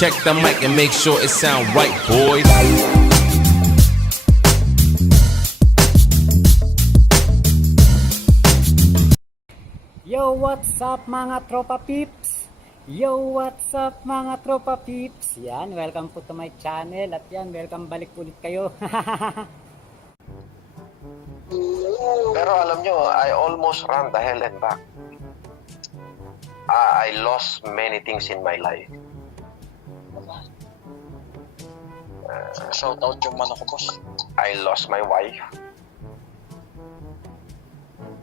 Check the mic and make sure it sound right, boys. Yo, what's up mga tropa peeps? Yo, what's up mga tropa peeps? Yan, welcome po to my channel. At yan, welcome balik ulit kayo. Pero alam nyo, I almost ran the hell and back. I lost many things in my life. Shout out yung manok ko, boss. I lost my wife.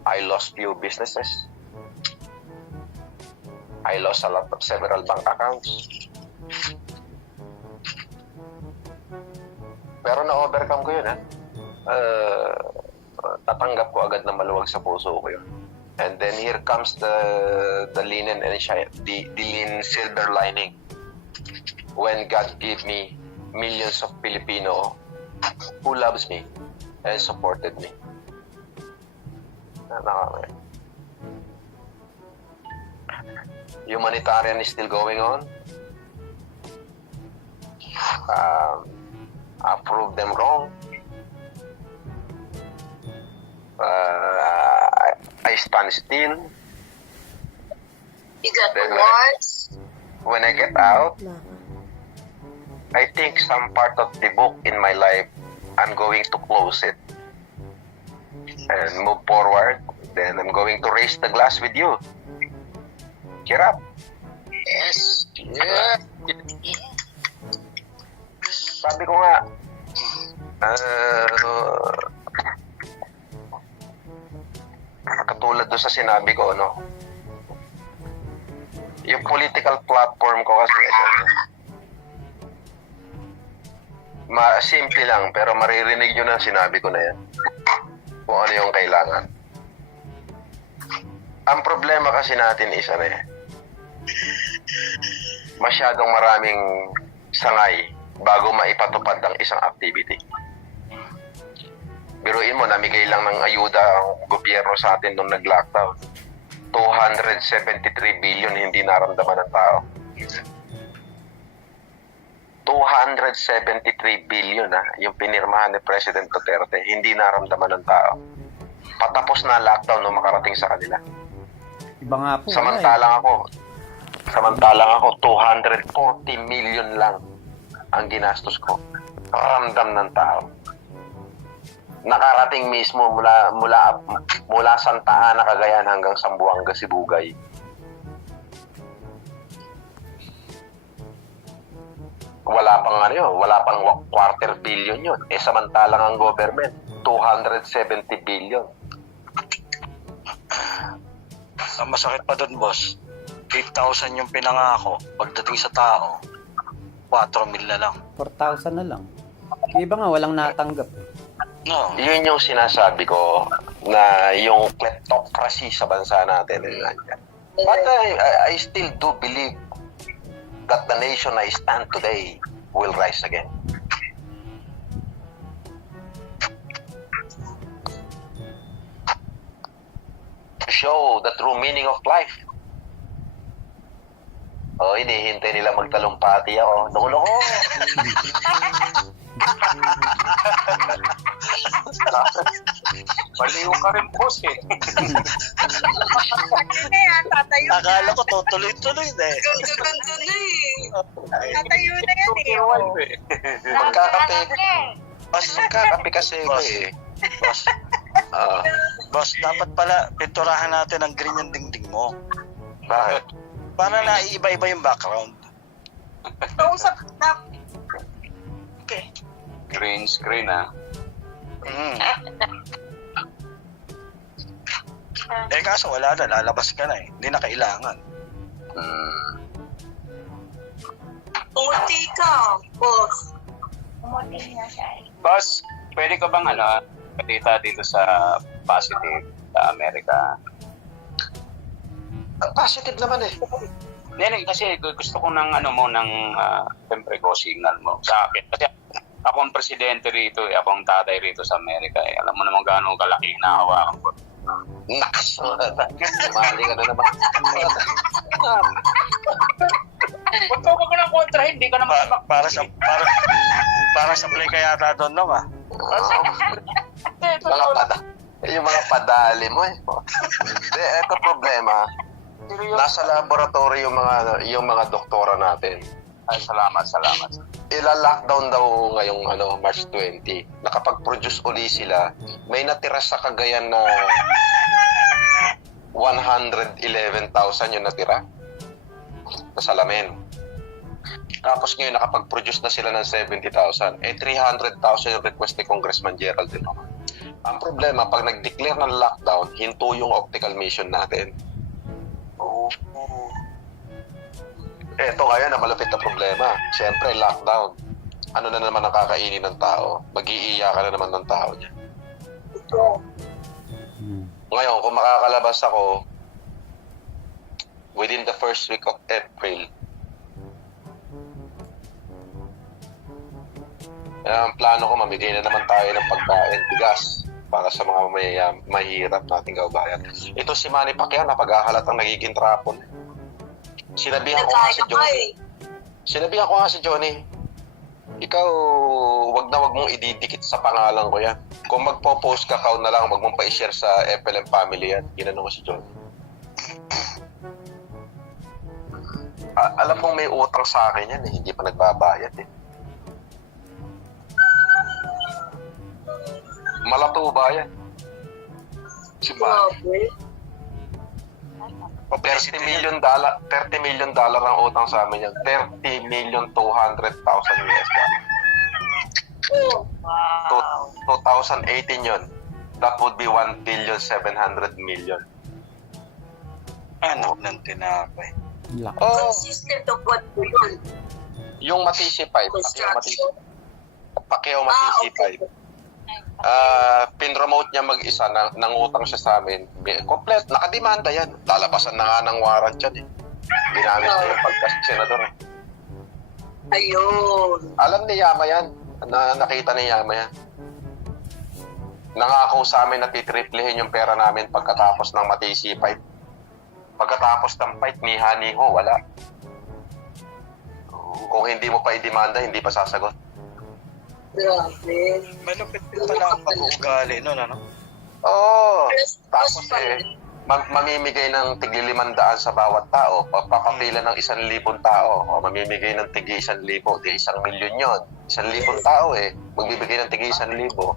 I lost few businesses. I lost several bank accounts. Pero na-overcome ko yun, ha? Tatanggap ko agad na maluwag sa puso ko yun. And then here comes the linen and the linen silver lining. When God gave me millions of Filipino who loves me and supported me. Humanitarian is still going on. I proved them wrong. I stand still. You got Then awards? when I get out, I think some part of the book in my life, I'm going to close it and move forward. Then I'm going to raise the glass with you. Cheer up. Yes. Yeah. Sabi ko nga, katulad doon sa sinabi ko, no? Yung political platform ko kasi, simple lang, pero maririnig nyo na sinabi ko na yan. Kung ano yung kailangan. Ang problema kasi natin is, masyadong maraming sangay bago maipatupad ang isang activity. Biruin mo, namigay lang ng ayuda ang gobyerno sa atin nung nag-lockdown. 273 billion hindi naramdaman ng tao. 273 billion yung pinirmahan ni President Duterte, hindi naramdaman ng tao. Patapos na lockdown nung makarating sa kanila. Iba nga po. Samantalang ako, 240 million lang ang ginastos ko. Nakaramdam ng tao. Nakarating mismo mula Santa Ana, Cagayan hanggang Zamboanga, Sibugay. Wala pang quarter billion yun. Samantalang ang government, 270 billion. Ang masakit pa doon, boss, 8,000 yung pinangako. Pagdating sa tao, 4 mil na lang. 4,000 na lang. Yung iba nga, walang natanggap. No. Yun yung sinasabi ko na yung kleptocracy sa bansa natin. But I still do believe that the nation I stand today will rise again. To show the true meaning of life. Hinihintay nila magtalumpati ako. Loko-loko! Baliw ka rin, boss, eh. Tatayo na. Akala ko tutuloy-tuloy na eh. Ganda na eh. Tatayo na yan eh. Magkakape kasi ko eh. Boss, boss, dapat pala pinturahan natin ang green yung dingding mo. Bakit? Para na iiba-iba yung background. Kausap na. Okay. Green screen, ah. Kaso wala na, lalabas ka na eh. Hindi na kailangan. Umuti ka, boss. Boss, pwede ka bang, patita dito sa positive sa Amerika? Positive naman eh. Hindi, kasi gusto ko ng, siyempre ko signal mo sa akin. Kasi ako ang presidente rito, ako ang tatay rito sa Amerika. Alam mo naman gaano kalaki na hawakan ko. Naks! Sumali ka na naman. Huwag ko ng kontra hindi ka naman Para sa play ka yata doon, no, ba? Yung mga padali mo eh. Hindi, eto problema. Nasa laboratory yung mga doktora natin. Ay, salamat. Ila-lockdown daw ngayong March 20. Nakapag-produce uli sila. May natira sa Cagayan na 111,000 yung natira na salamin. Tapos ngayon nakapag-produce na sila ng 70,000. 300,000 yung request ni Congressman Gerald din. Ang problema, pag nag-declare ng lockdown, hinto yung optical mission natin. Eto kaya na malapit na problema. Siyempre, lockdown. Ano na naman ang kakainin ng tao? Mag-iiyakan na naman ng tao niya. Ngayon, kung makakalabas ako within the first week of April, ang plano ko, mamigay na naman tayo ng pagkain, bigas, para sa mga mahirap nating kababayan. Ito si Manny Pacquiao, napag-ahalatang nagiging trapon. Sinabihan ko nga si Johnny, ikaw, wag mong ididikit sa pangalan ko yan. Kung magpo-post ka na lang, wag mong pa-share sa FLM family yan. Ginano ko si Johnny. Alam mong may utang sa akin yan eh, hindi pa nagbabayad eh. Malato ba yan? Si Manny. $30 million ang utang sa amin yan. $30,200,000 US dollar. Wow. 2018 yun. That would be $1,700,000,000. Ano ng tinapay? Oh, Consistent of what po yun? yung Matisi 5. Pacquiao Matisi 5. Pinromote niya mag-isa, nangutang siya sa amin. Komplet, nakademanda yan. Lalabasan na nga ng warrant yan eh. Ginamit na yung pagka-senador eh. Ayun. Alam ni Yama yan. Nakita ni Yama yan. Nangako sa amin na titriplehin yung pera namin pagkatapos ng Matisi fight. Pagkatapos ng fight, niha-niho, wala. Kung hindi mo pa i-demanda, hindi pa sasagot. Grabe. Malupit din pala ang pag-uugali nun, ano? Oo. Tapos Tapos mamimigay ng tigli-500 sa bawat tao. Papapila ng 1,000 tao. O mamimigay ng tigi 1,000. Di 1,000,000 yun. 1,000 tao eh. Magbibigay ng tigi 1,000.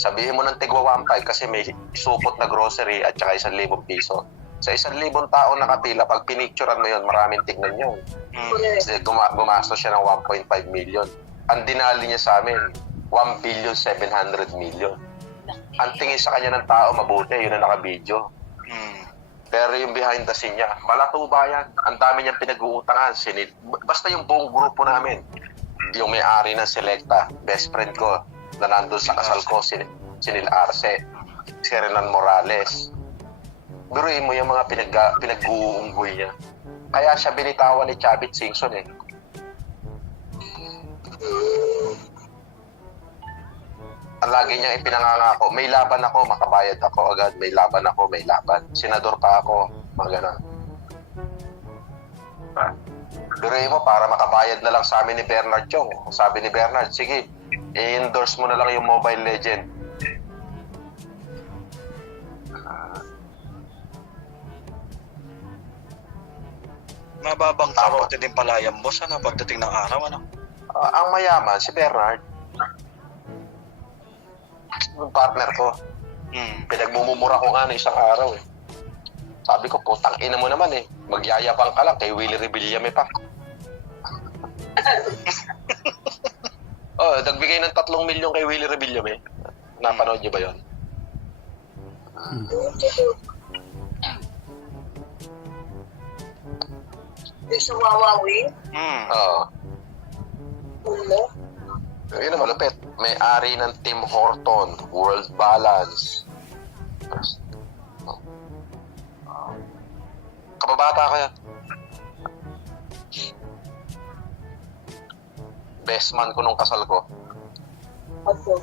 Sabihin mo ng tigwa 1,500 kasi may supot na grocery at saka 1,000 piso. Sa 1,000 tao nakapila, pag pinicturean mo yun, maraming tignan yun. Kasi gumastos siya ng 1.5 million. Ang dinali niya sa amin, 1,700,000,000. Ang tingin sa kanya ng tao, mabuti, yun ang naka-video. Pero yung behind the scene niya, malato ba yan? Ang dami niyang pinag-uutangan. Basta yung buong grupo namin, yung may-ari ng Selecta, best friend ko, na nandun sa kasal ko, si Nil Arce, si Renan Morales. Biruin mo yung mga pinag-uunggoy niya. Kaya siya binitawan ni Chavit Singson eh. Ang lagi niya ipinangangako, may laban ako, makabayad ako agad, may laban ako, may laban. Senador pa ako, mga gano'n. Biruin mo, para makabayad na lang sa amin ni Bernard Chong. Sabi ni Bernard, sige, i-endorse mo na lang yung Mobile Legend. Mababang karote din pala yan, boss, ano, pagdating ng araw, ano? Ang mayaman, si Bernard. Yung partner ko. Pinagmumura ko nga na isang araw eh. Sabi ko, putang ina mo naman eh. Magyayapang ka lang kay Willie Rebillame pa. Nagbigay ng 3 milyon kay Willie Rebillame. Napanood niyo ba yun? Yung sa Wawawi. Oo. Ulo. Yun ang malupit. May-ari ng Tim Horton, World Balance. Kababata ka yan. Best man ko nung kasal ko. Ako.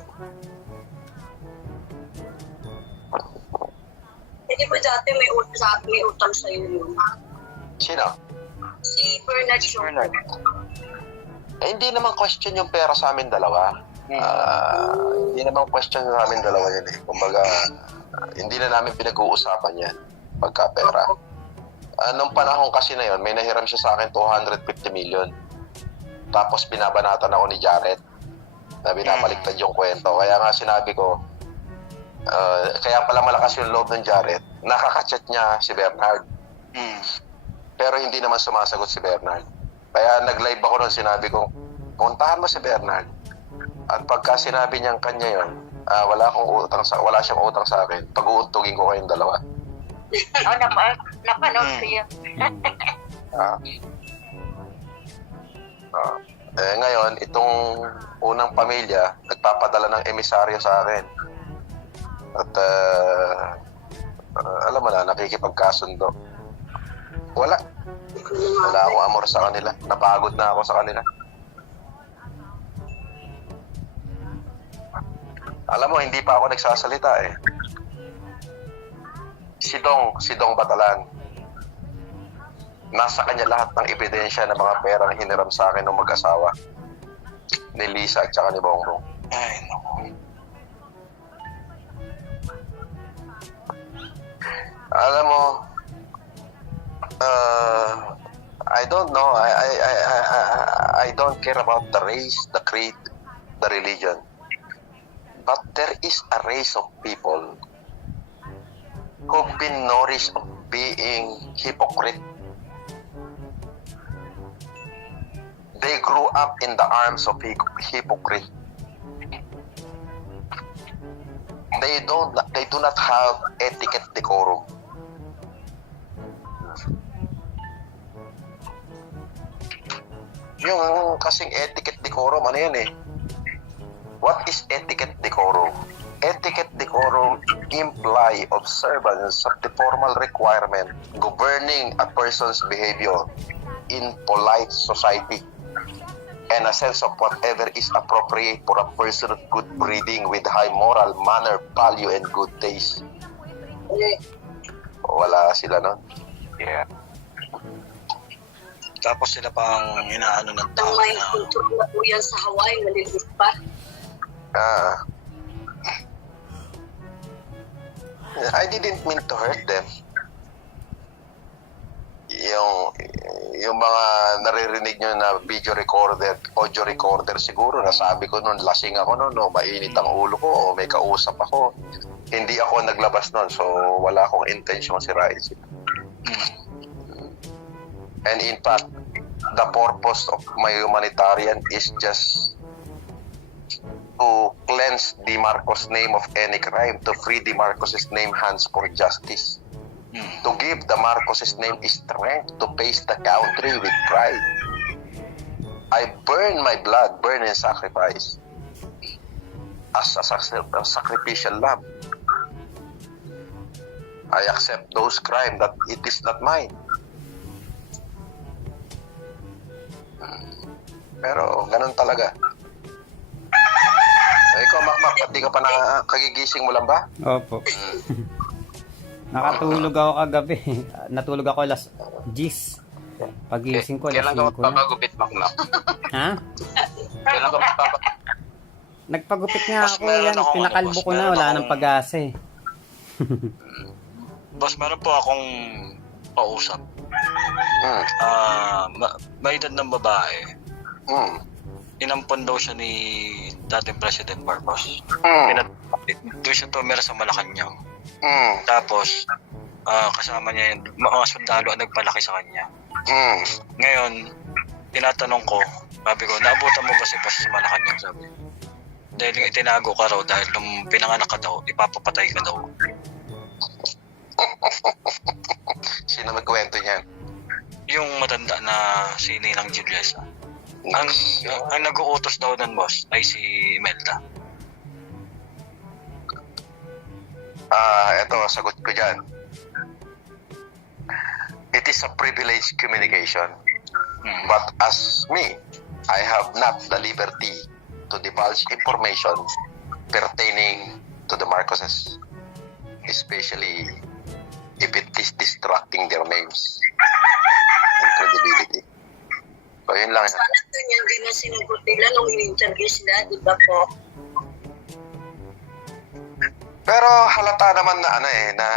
Hindi ba dati may utang sa'yo yun? Sino? Si Bernard Shaw. hindi naman question yung pera sa amin dalawa. Hindi naman question sa amin dalawa yan eh. Kumbaga, hindi na namin pinag-uusapan yan pagka pera. Nung panahon kasi na yon, may nahiram siya sa akin 250 million. Tapos binabanatan ako ni Jared na binabaliktad yung kwento. Kaya nga sinabi ko, kaya pala malakas yung loob ng Jared, nakaka-chat niya si Bernard. Pero hindi naman sumasagot si Bernard. Kaya nag-live ako nung sinabi ko, puntahan mo si Bernard. At pagka sinabi niyang kanya yon, wala siyang utang sa akin, pag-uuntugin ko kayong dalawa. Napanood ko yun. Ngayon, itong unang pamilya, nagpapadala ng emisaryo sa akin. At alam mo na, nakikipagkasundo. Wala akong amor sa kanila. Napagod na ako sa kanila. Alam mo, hindi pa ako nagsasalita eh. Si Dong Batalan. Nasa kanya lahat ng ebidensya ng mga pera na hiniram sa akin ng mag-asawa. Ni Lisa at saka ni Bongbong. Ay, naku. Alam mo, I don't know. I don't care about the race, the creed, the religion. But there is a race of people who've been nourished of being hypocrite. They grew up in the arms of hypocrite. They do not have etiquette, decorum. Yung kasing etiquette, decorum, ano yan eh? What is etiquette, decorum? Etiquette, decorum imply observance of the formal requirement governing a person's behavior in polite society and a sense of whatever is appropriate for a person of good breeding with high moral, manner, value, and good taste. Wala sila nun. Yeah. Tapos sila pang inaano ng tao May na kultura na po yan sa Hawaii, maliliit pa. I didn't mean to hurt them. Yung mga naririnig nyo na video recorder, audio recorder, siguro nasabi ko noon, lasing ako noon, no, mainit ang ulo ko, o may kausap ako. Hindi ako naglabas noon, so wala akong intention sirain sila. And in fact, the purpose of my humanitarian is just to cleanse DeMarcos' name of any crime, to free DeMarcos' name hands for justice, to give the Marcos' name strength to face the country with pride. I burn my blood, burn and sacrifice as a sacrificial lamb. I accept those crimes that it is not mine. Pero ganun talaga. Ikaw, Makmak, ba't di ka pa kagigising mo lang ba? Opo. Nakatulog ako kagabi. Natulog ako alas 10. Pagising ko, alas 5 Kailan ka na. magpapagupit, Makmak? Ha? Kailan ka magpapagupit? Nagpagupit nga Boss, ako meron yan. akong Pinakalbo boss, ko na. meron Wala akong- nang pag-asa eh. Boss, meron po akong pausap. May edad ng babae. Inampon daw siya ni dating President Marcos. Doon siya tumira sa Malacanang. Tapos, kasama niya yung mga sundalo ang nagpalaki sa kanya. Ngayon, tinatanong ko, sabi ko, naabutan mo ba si Boss sa Malacanang? Sabi, dahil itinago ka raw dahil nung pinanganak ka daw, ipapapatay ka daw. Sino magkwento niyan? Yung matanda na si Ninang Juliesa. Ang nag-uutos daw nun, boss, ay si Imelda. Ito, sagot ko dyan. It is a privileged communication. But as me, I have not the liberty to divulge information pertaining to the Marcoses, especially if it is distracting their names and credibility. So, yun lang. Sana doon yung nga sinagot nila nung in-interview sila, di ba po? Pero halata naman na na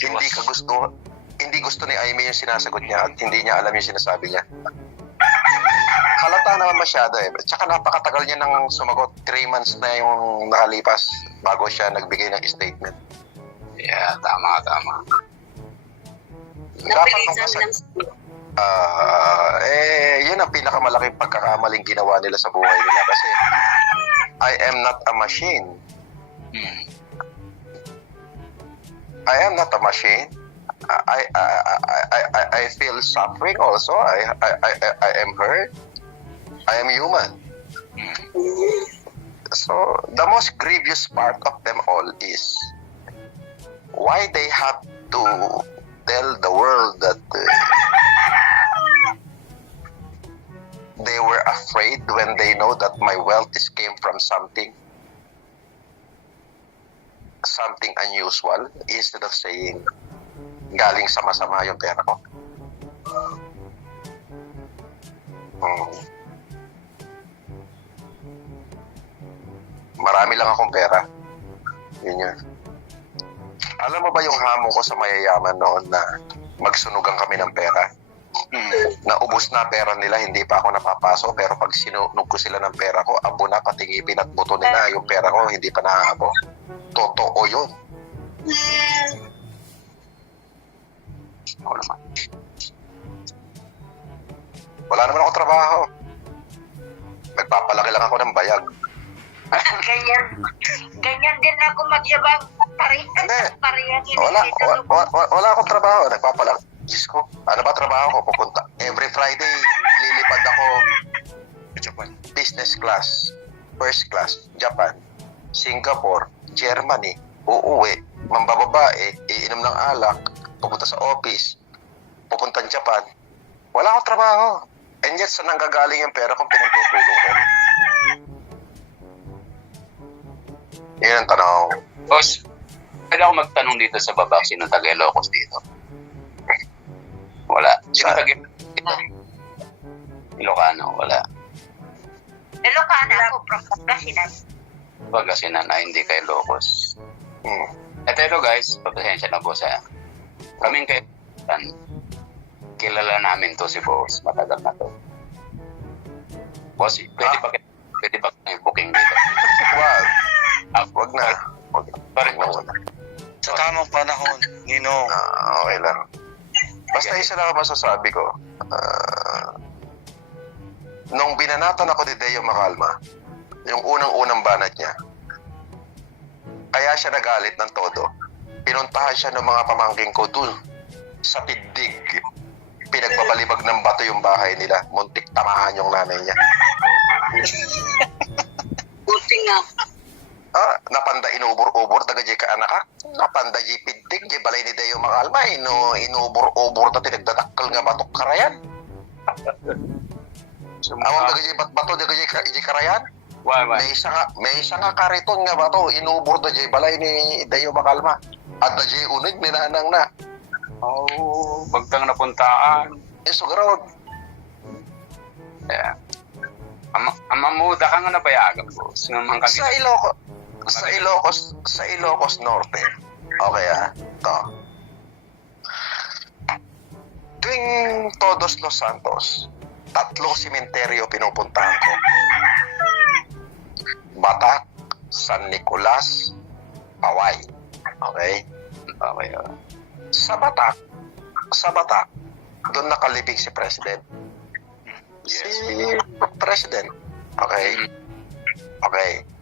hindi gusto ni Aimee yung sinasagot niya at hindi niya alam yung sinasabi niya. Halata naman masyado Tsaka napakatagal niya nang sumagot. 3 months na yung nakalipas bago siya nagbigay ng statement. Yeah, tama. Dapat nung Napilisan lang sila. yun ang pinakamalaking pagkakamaling ginawa nila sa buhay nila kasi I am not a machine. I am not a machine. I feel suffering also. I am hurt. I am human. So the most grievous part of them all is why they have to tell the world that they were afraid when they know that my wealth is came from something unusual instead of saying galing sa masama yung pera ko. Marami lang akong pera. Yun. Alam mo ba yung hamon ko sa mayayaman noon na magsunugan kami ng pera? Naubos na pera nila, hindi pa ako napapasok. Pero pag sinunog ko sila ng pera ko, abo na, pati ngipin at buto nila. Yung pera ko, hindi pa naaabo. Totoo yun. Ako naman. Wala naman ako trabaho. Nagpapalaki lang ako ng bayag. Ganyan din ako magyabang. Hindi. Parehas Wala akong trabaho. Nagpapalaki. Diyos ko, ano ba trabaho ko? Pupunta. Every Friday, lilipad ako Japan. Business class, first class, Japan, Singapore, Germany, uuwi, mambababae, iinom ng alak, pupunta sa office, pupunta Japan. Wala akong trabaho. And yet, saan nanggagaling yung pera kung pinagtutulong ko? Yun ang tanong. Boss, pwede ako magtanong dito sa baba, sino taga Ilocos dito? Wala. Sino taga Ilocano? Wala. Ilocana ako, Pangasinan. Pagkasinan na hindi kay Ilocos. Ito guys, pagpasensya na boss Kaming kaibigan, kilala namin to si boss, matagal na to. Boss, pwede ba kayo booking dito? Wag na. Sa tamang panahon, Ninong. Okay lang. Basta isa lang ang masasabi ko. Nung binanatan ako ni Deo Macalma, yung unang-unang banat niya, kaya siya nagalit ng todo. Pinuntahan siya ng mga pamangking ko dun sa Piddig. Pinagbabalibag ng bato yung bahay nila. Muntik tamahan yung nanay niya. Buti nga. Napanda inubur-ubur taga jay ka anak napanda jay Piddig jay balay ni Deo Macalma inubur-ubur ta tinagdadakkel nga batok karayan. Awang taga jay bato taga jay karayan. Why? May isa nga kariton nga bato inubur ta jay balay ni Deo Macalma. At jay unig ninanang na. Bagtang napuntaan. Sugarod. Yeah. Amamuda ka nga nabayagan boss. Sa Ilocos Norte. Okay to. Tuwing Todos Los Santos, 3 sementeryo pinupuntahan ko. Batak, San Nicolas, Paway. Okay? Sa Batak, doon nakalibing si President. Si President. Okay.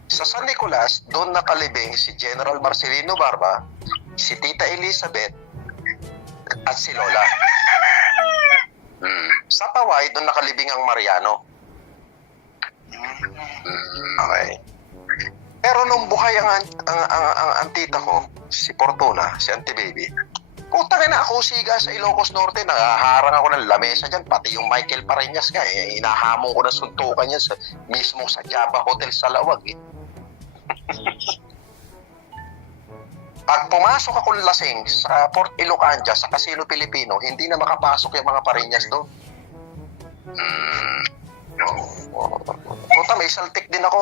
Sa San Nicolas, doon nakalibing si General Marcelino Barba, si Tita Elizabeth, at si Lola. Sa Paway, doon nakalibing ang Mariano. Okay. Pero nung buhay ang tita ko, si Fortuna, si Auntie Baby, putang ina ako siga sa Ilocos Norte, nakaharang ako ng lamesa dyan, pati yung Michael Pareñas nga, inahamon ko ng suntukan yan mismo sa Java Hotel sa Lawag. Pag pumasok ako lasing sa Port Ilocandia, sa Casino Pilipino, hindi na makapasok yung mga Pareñas doon. Puta, may saltik din ako,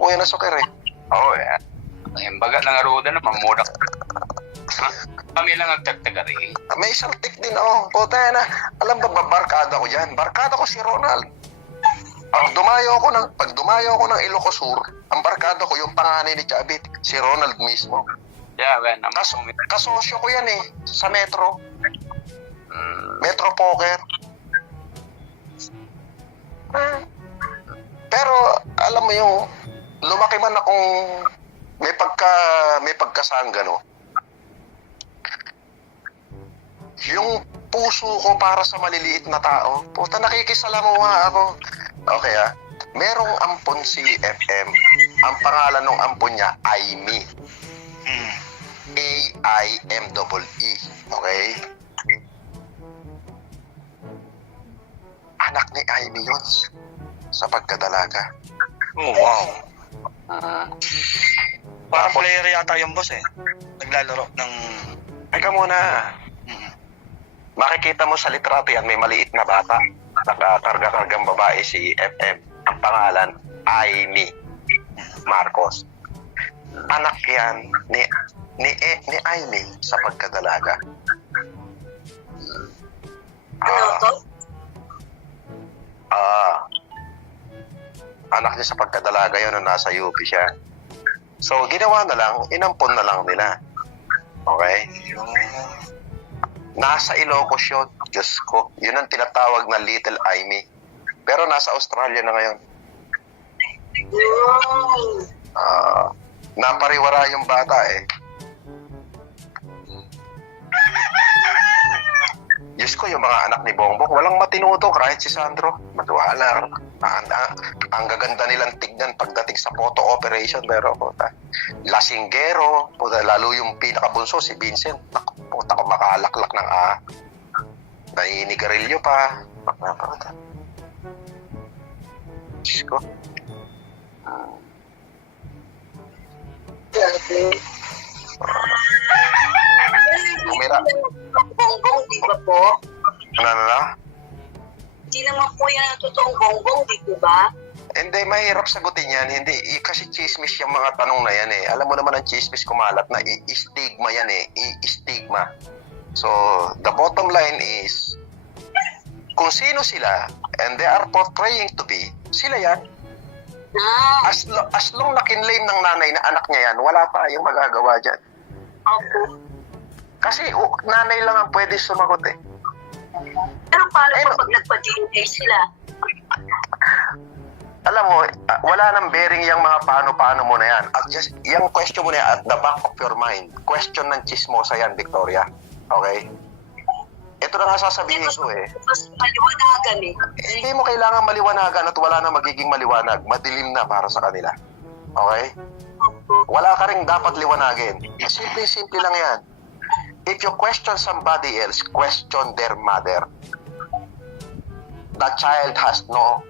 Kuya Nasukir eh. Oo, yung baga ng aruda na mamudak. Kami lang ang tagtagari. May saltik din ako. Puta na, alam ba barkada ko dyan? Barkada ko si Ronald. Pag dumayo ako ng Ilocos Sur, ang barkada ko yung panganay ni Chabit, si Ronald mismo. Yeah, well, Kasosyo ko yan eh, sa Metro. Metro Poker. Pero alam mo yung lumaki man akong may pagkasangga, no? Yung puso ko para sa maliliit na tao, puta, nakikisalamuha ako. Okay merong ampon si FM. Ang pangalan ng ampon niya, Aimee. A-I-M-E-E. Okay? Anak ni Aimee yun sa pagkadalaga. Oh, wow. Parang player yata yung boss eh. Naglalaro ng... Teka muna. Makikita mo sa litrato yan, may maliit na bata. Nakakarga-kargang babae si FM. Ang pangalan, Aimee Marcos. Anak yan ni Aimee sa pagkadalaga. Anak niya sa pagkadalaga yun nung nasa UP siya. So, ginawa na lang, inampon na lang nila. Okay? Nasa Ilocos yun. Diyos ko. Yun ang tinatawag na Little Aimee. Pero nasa Australia na ngayon. Napariwara yung bata eh. Diyos ko, yung mga anak ni Bongbong, walang matinuto kahit si Sandro. Madwala. Ang gaganda nilang tignan pagdating sa photo operation. Pero, puta, lasinggero, puta, lalo yung pinakabunso, si Vincent. Puta ko, makalaklak ng nainigarilyo pa. Puta. Diyos ko. Kumira. Bongbong, di ba po? Ano? Hindi naman po yan ang totoong bongbong, di ba? Hindi, mahirap sagutin yan. Hindi, kasi chismis yung mga tanong na yan eh. Alam mo naman ang chismis kumalat na i-stigma yan eh. I-stigma. So, the bottom line is, kung sino sila, and they are portraying to be, sila yan. As long na kinlaim ng nanay na anak niya yan, wala tayong magagawa dyan. Opo. Kasi nanay lang ang pwede sumagot eh. Pero paano pag nagpa-DNA sila? Alam mo, wala nang bearing yung mga paano-paano mo na yan. At just, yung question mo na yan, at the back of your mind, question ng chismosa yan, Victoria. Okay? Ito na nga sasabihin ko eh. Mas maliwanagan eh. Hindi mo kailangan maliwanagan at wala na magiging maliwanag. Madilim na para sa kanila. Okay? Wala ka rin dapat liwanagin. Simple lang yan. If you question somebody else, question their mother. The child has no...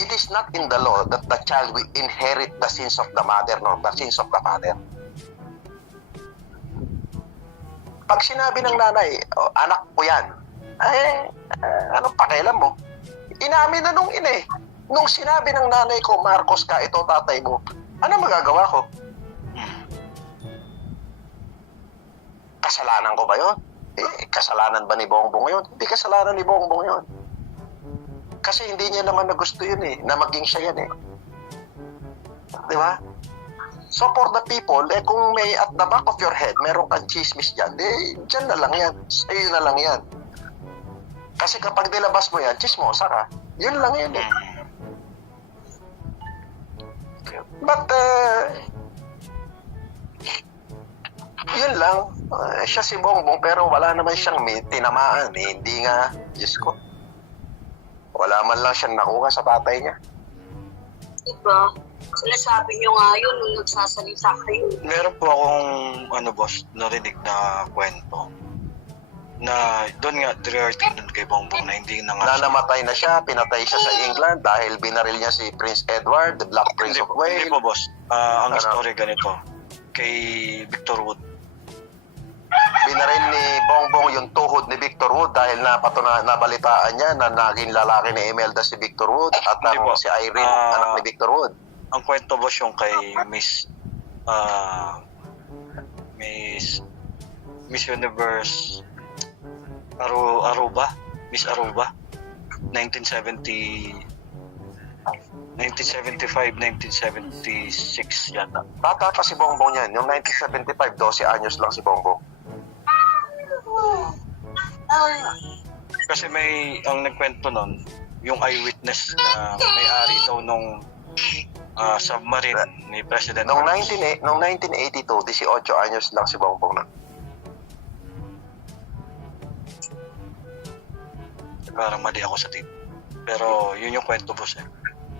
it is not in the law that the child will inherit the sins of the mother nor the sins of the father. Pag sinabi ng nanay, anak ko yan, anong pakialam mo? Inamin na nung ina eh. Nung sinabi ng nanay ko, Marcos ka, ito tatay mo, ano magagawa ko? Kasalanan ko ba yun? Kasalanan ba ni Bongbong yun? Hindi kasalanan ni Bongbong yun. Kasi hindi niya naman na gusto yun eh, na maging siya yan eh. Di ba? So for the people, kung may at the back of your head, meron kang chismis dyan, dyan na lang yan. Sa'yo na lang yan. Kasi kapag nilabas mo yan, chismosa ka. Yun lang yan eh. But, yun lang. Siya si Bongbong, pero wala naman siyang tinamaan eh. Hindi nga, Diyos ko. Wala man lang siyang nakuha sa tatay niya. Diba? Sinasabi nyo nga yun nung nagsasalita kayo. Meron po akong, boss, narinig na kwento na doon nga, directing doon kay Bongbong na hindi na nga namatay na siya, pinatay siya sa England dahil binaril niya si Prince Edward, the Black Prince of Wales. Hindi po, boss. Ang story ganito, kay Victor Wood. binaril ni Bongbong yung tuhod ni Victor Wood dahil nabalitaan niya na naging lalaki ni Imelda si Victor Wood at Hindi po. si Irene, anak ni Victor Wood. Ang kwento boss yung kay Miss Universe Aruba, Miss Aruba, 1975, 1976 yata. Bata pa si Bongbong yan. Yung 1975, 12 anyos lang si Bongbong. Kasi ang nagkwento nun, yung eyewitness na may-ari daw nung submarine ni President Noong Marcos. 1982, 18 anyos lang si Bongbong nun. Parang mali ako sa tip. Pero yun yung kwento boss eh.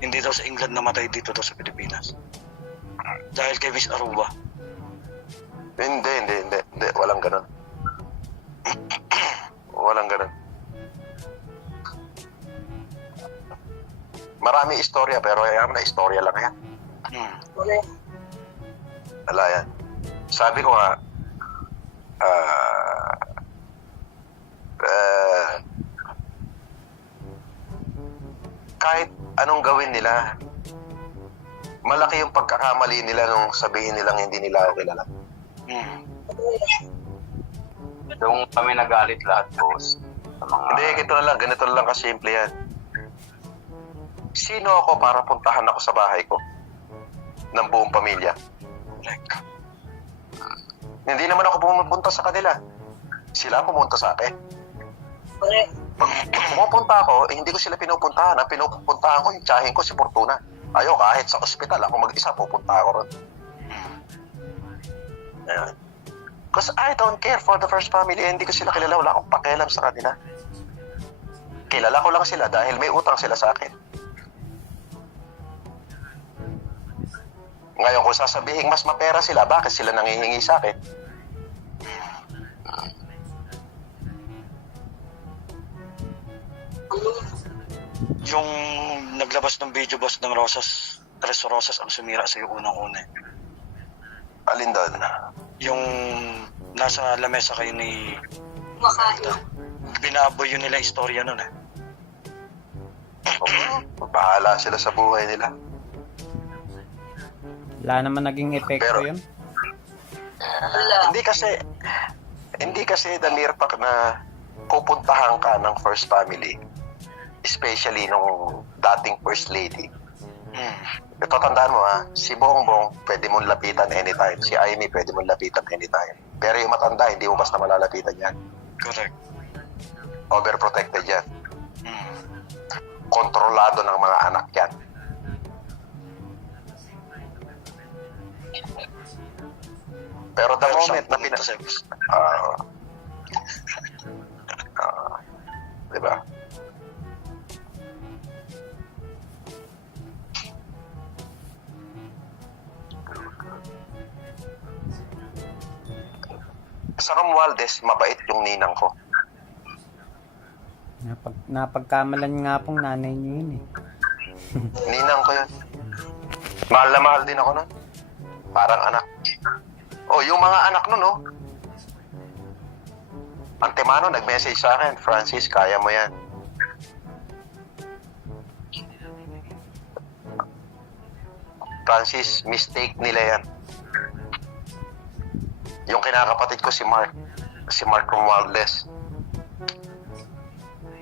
Hindi daw sa England namatay, dito daw sa Pilipinas. Dahil kay Miss Aruba. Hindi. Walang ganun. Walang ganun. Marami istorya, pero na istorya lang yan. Wala yan. Sabi ko nga, kahit anong gawin nila, malaki yung pagkakamali nila nung sabihin nilang hindi nila ako kilala. Doon kami nagalit lahat, boss. Sa mga... Hindi, ganito na lang kasimple yan. Sino ako para puntahan ako sa bahay ko ng buong pamilya? Hindi naman ako pumunta sa kanila. Sila pumunta sa akin. Pag pumupunta ako, hindi ko sila pinupuntahan. Ang pinupuntahan ko, yung tiyahin ko si Fortuna. Ayaw, kahit sa ospital, ako mag-isa, pupunta ako ron. Ayan. Because I don't care for the first family. Hindi ko sila kilala. Wala akong pakialam sa kanila. Kilala ko lang sila dahil may utang sila sa akin. Ngayon, kung sasabihin mas mapera sila, bakit sila nangihingi sa akin? Yung naglabas ng video boss ng Rosas, Tres Rosas ang sumira sa iyo unang-una. Alin doon? Yung nasa lamesa kayo ni Makain. binaboy yun nila istorya nun eh. Bahala sila sa buhay nila. Wala naman naging epekto Pero- yun. Wala. Hindi kasi the mere fact na pupuntahan ka ng first family, especially nung dating first lady. Ito, tandaan mo ha, si Bongbong pwede mong lapitan anytime, si Amy pwede mong lapitan anytime. Pero yung matanda, hindi mo basta malalapitan yan. Correct. Overprotected yan. Kontrolado ng mga anak yan. Pero the moment na diba? Sa Romualdez, mabait yung ninang ko. Napagkamalan nga pong nanay niyo yun eh. Ninang ko yun. Mahal na mahal din ako nun. Parang anak. Oh, yung mga anak nun, oh. Antemano, nag-message sa akin, Francis, kaya mo yan. Francis, mistake nila yan. Yung kinakapatid ko si Mark Romualdez.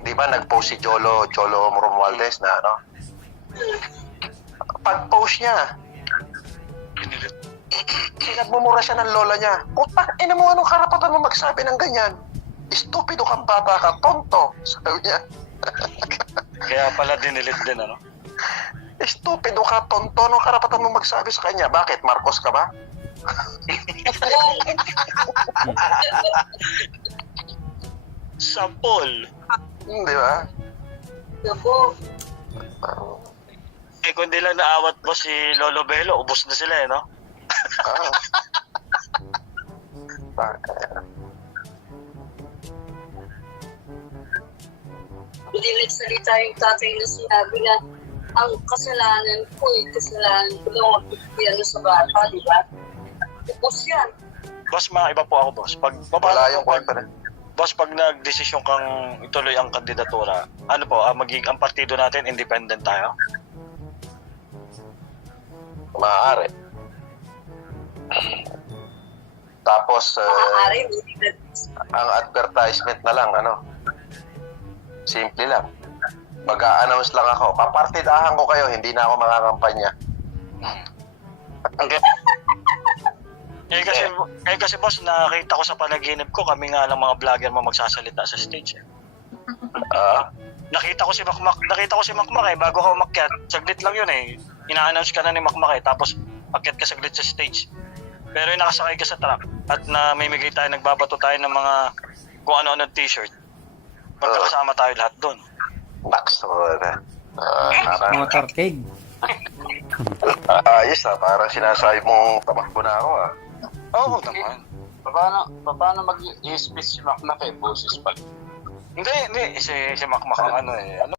Di ba nag-post si Cholo Romualdez na ano? Pag-post niya, pinagmumura siya ng lola niya. Putang ina mo, anong karapatan mo magsabi ng ganyan? Estupido kang bata ka, tonto. Sabi niya. Kaya pala dinilit din ano? Estupido ka, tonto. Anong karapatan mo magsabi sa kanya? Bakit? Marcos ka ba? Sampol. Di ba? Ako. Eh kung di lang naawat mo si Lolo Bello, ubos na sila eh, no? Hindi nagsalita yung tatay na sinabi na ang kasalanan ko lang magpipiyano sa bata, di ba? Tapos yan. Boss, mga iba po ako, boss. Wala yung kwento na. Boss, pag nagdesisyon kang ituloy ang kandidatura, ano po, ang partido natin, independent tayo? Maaari. Tapos, Maaari, hindi na. ang advertisement na lang, simple lang. Mag-a-announce lang ako. Papartidahan ko kayo, hindi na ako makakampanya. Kasi boss, nakita ko sa panaginip ko, kami nga lang mga vlogger mo magsasalita sa stage. Nakita ko si Makmak eh, bago ka umakyat, saglit lang yun eh. Ina-announce ka na ni Makmak eh, tapos akyat ka saglit sa stage. Pero yung nakasakay ka sa truck at na may migay tayo, nagbabato tayo ng mga kung ano-ano t-shirt. Magkakasama tayo lahat doon. Max, Motor King. ayos na, parang sinasabi mong tamakbo na ako Oo naman. Paano mag-i-speech si Makmak eh, boses pa? Hindi, si Makmak ang ano eh. Ano